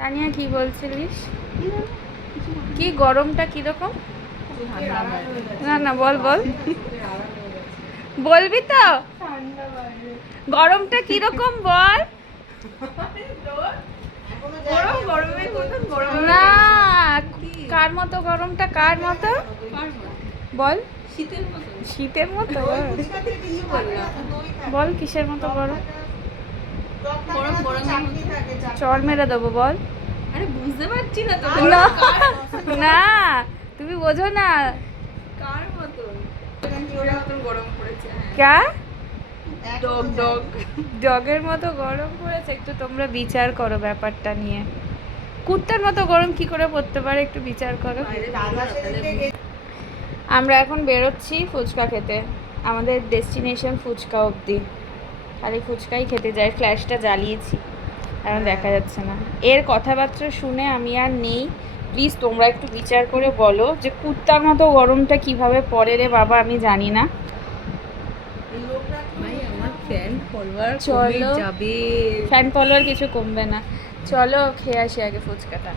তানিয়া কি বলছিলিস? কি গরমটা কিরকম? না না বল বল, বলবি তো? গরমটা কিরকম বল না। কার মতো গরমটা, কার মতো বল? শীতের মতো বল, কিসের মতো গরম? চল মেরে দেবো বল। আরে বুঝতে পারছি না তো। না তুমি বোঝো না। কার মতন গরম পড়েছে? ক্যা ডগ ডগ জগের মতো গরম পড়েছে? একটু তোমরা বিচার করো ব্যাপারটা নিয়ে। কুত্তার মতো গরম কি করে পড়তে পারে, একটু বিচার করো। আমরা এখন বেরোচ্ছি ফুচকা খেতে, আমাদের ডেস্টিনেশন ফুচকা অবধি। খালি ফুচকাই খেতে যাই, ফ্ল্যাশটা জ্বালিয়েছি, এখন দেখা যাচ্ছে না। এর কথাবার্তা শুনে আমি আর নেই। প্লিজ তোমরা একটু বিচার করে বলো যে কুত্তার মতো গরমটা কিভাবে পড়ে রে বাবা, আমি জানি না। ভাই আমার ফ্যান ফলোয়ার চলো, যাবে। ফ্যান ফলোয়ার কিছু কমবে না। চলো খেয়ে আসি আগে ফুচকাটা।